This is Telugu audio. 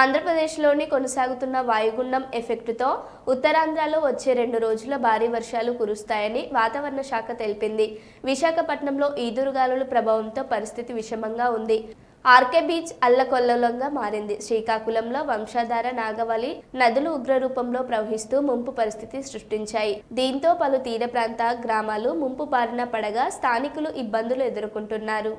ఆంధ్రప్రదేశ్లోని కొనసాగుతున్న వాయుగుండం ఎఫెక్టుతో ఉత్తరాంధ్రలో వచ్చే రెండు రోజుల భారీ వర్షాలు కురుస్తాయని వాతావరణ శాఖ తెలిపింది. విశాఖపట్నంలో ఈదురుగాలుల ప్రభావంతో పరిస్థితి విషమంగా ఉంది. ఆర్కే బీచ్ అల్లకొల్లోలంగా మారింది. శ్రీకాకుళంలో వంశాధార నాగవలి నదులు ఉగ్రరూపంలో ప్రవహిస్తూ ముంపు పరిస్థితి సృష్టించాయి. దీంతో పలు తీర ప్రాంత గ్రామాలు ముంపు బారిన పడగా స్థానికులు ఇబ్బందులు ఎదుర్కొంటున్నారు.